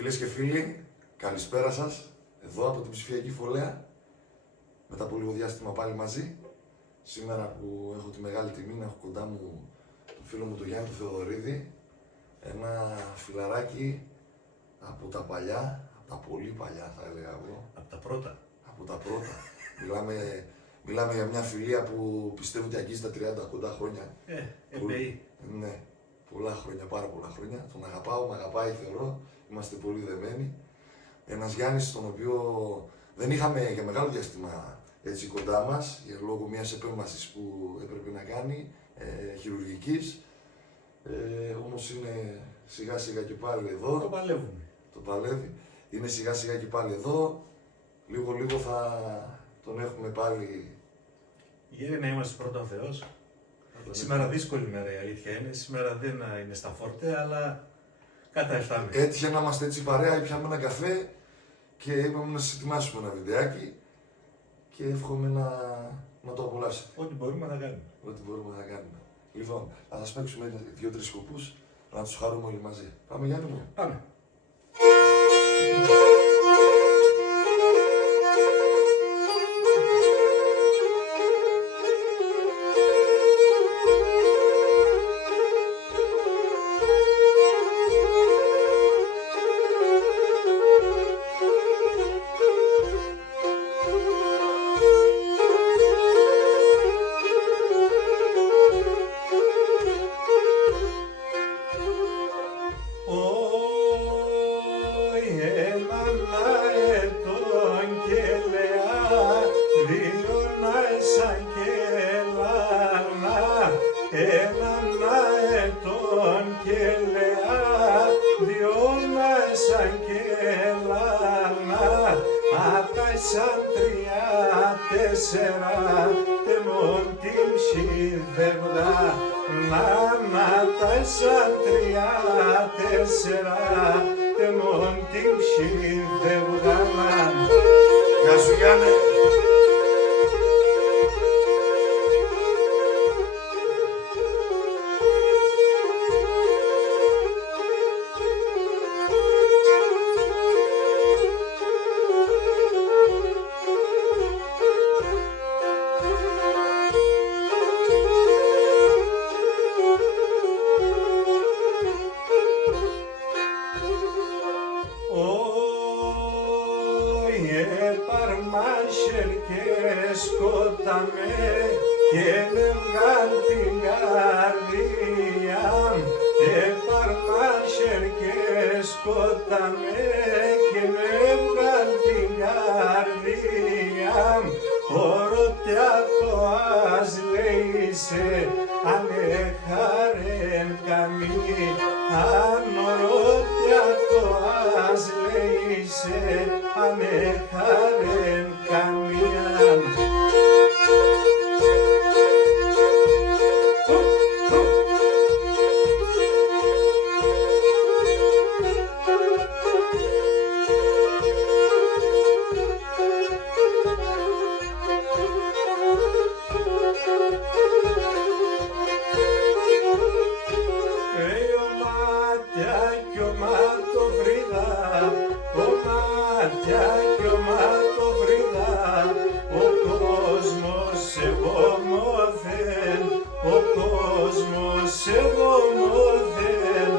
Φίλες και φίλοι, καλησπέρα σας, εδώ από την ψηφιακή φωλέα, μετά από λίγο διάστημα πάλι μαζί. Σήμερα που έχω τη μεγάλη τιμή να έχω κοντά μου τον φίλο μου τον Γιάννη του Θεοδωρίδη, ένα φιλαράκι από τα παλιά, από τα πολύ παλιά θα έλεγα εγώ. Από τα πρώτα. Από τα πρώτα. Μιλάμε για μια φιλία που πιστεύω ότι αγγίζει τα 30 κοντά χρόνια. Εμπεή. Ναι, πολλά χρόνια, πάρα πολλά χρόνια. Τον αγαπάω, με αγαπάει, θεωρώ. Είμαστε πολύ δεμένοι. Ένας Γιάννης, τον οποίο δεν είχαμε για μεγάλο διάστημα έτσι κοντά μας, για λόγω μιας επέμβασης που έπρεπε να κάνει, χειρουργικής. Όμως είναι σιγά σιγά και πάλι εδώ. Το παλεύουμε. Το παλεύει. Είναι σιγά σιγά και πάλι εδώ. Λίγο λίγο θα τον έχουμε πάλι. Γέρε να είμαστε πρώτα ο Θεός. Σήμερα δύσκολη μέρα η αλήθεια είναι. Σήμερα δεν είναι στα φορτέ, αλλά καταεφτάμε. Έτυχε να είμαστε έτσι παρέα, πιάμε ένα καφέ και είπαμε να σας ετοιμάσουμε ένα βιντεάκι και εύχομαι να το απολαύσετε. Ό,τι μπορούμε να κάνουμε. Ό,τι μπορούμε να κάνουμε. Λοιπόν, θα σας παίξουμε 2-3 σκοπούς να τους χαρούμε όλοι μαζί. Πάμε Γιάννη μου. Πάμε. Σαν 3-4 τεμόν την ψηφεύγα να τα σαν 3-4 τεμόν την ψηφεύγα. Γεια σου Γιάννη. Παρμάσχερ και σκόταμε και με βγάλ την καρδία. Παρμάσχερ και σκόταμε και με βγάλ την καρδία. Ορώτια το ας λέησε αν έχαρεν καμί. Αν ορώτια το ας λέησε αν έχαρεν καμίαν. Ο κόσμος εγώ μόδεν.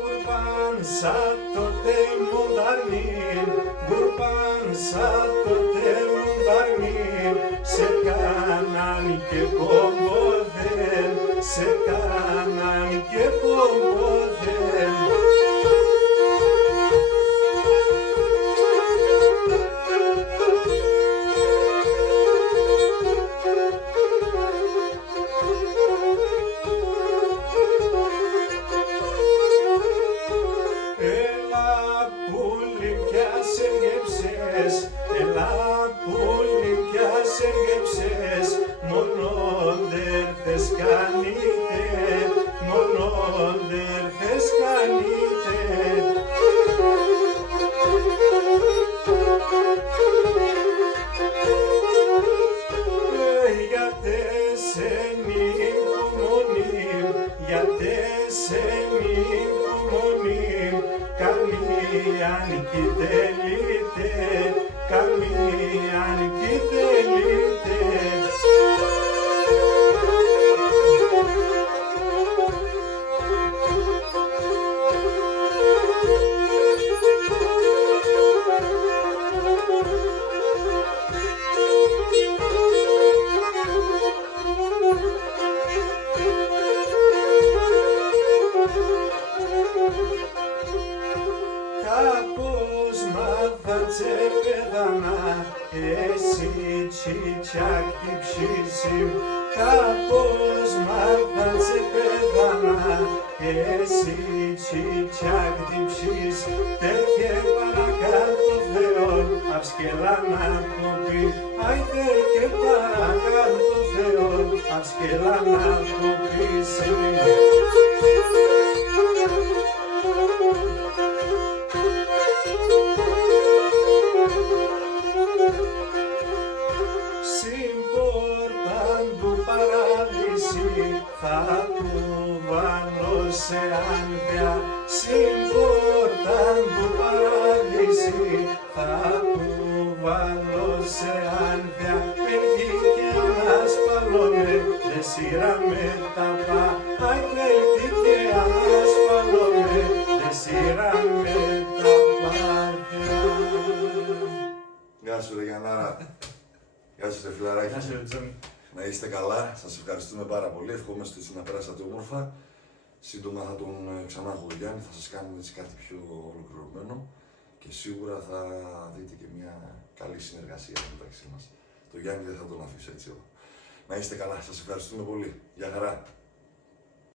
Γουρπάν σαν το τεμονταρνίν, γουρπάν σαν το τεμονταρνίν, σε κάναν και πομποδεν, σε κάναν και πομποδεν. Έλα πουλί κι ας έργεψες, μόνον δεν θες κάνετε, μόνον δεν θες κάνετε. εσύ, κάπως μάθαν σε πέθανα, εσύ τσιτσιάκ τυψής, τέρκε παρακάτω Θεόν, αυσκελά να το πει, αι τέρκε παρακάτω Θεόν, αυσκελά να το πει σε Συμπόρταν του παράδεισι, θα του βάλω σε άνδια. Συμπόρταν του παράδεισι, θα του βάλω σε άνδια. Πελγήκε ανασπαλώνε, δε σύραμε τα πα. Αι πελγήκε ανασπαλώνε, δε σύραμε τα πάδια. Γεια σου ρε Γιαννάρα. Γεια σου ρε φιλαράκι. Γεια σου ρε Τζόνι. Να είστε καλά, σας ευχαριστούμε πάρα πολύ. Ευχόμαστε να περάσατε όμορφα. Σύντομα θα τον ξανά ο Γιάννη, θα σας κάνουμε έτσι κάτι πιο ολοκληρωμένο και σίγουρα θα δείτε και μια καλή συνεργασία μεταξύ μας. Το Γιάννη δεν θα τον αφήσω έτσι. Να είστε καλά, σας ευχαριστούμε πολύ. Γεια χαρά.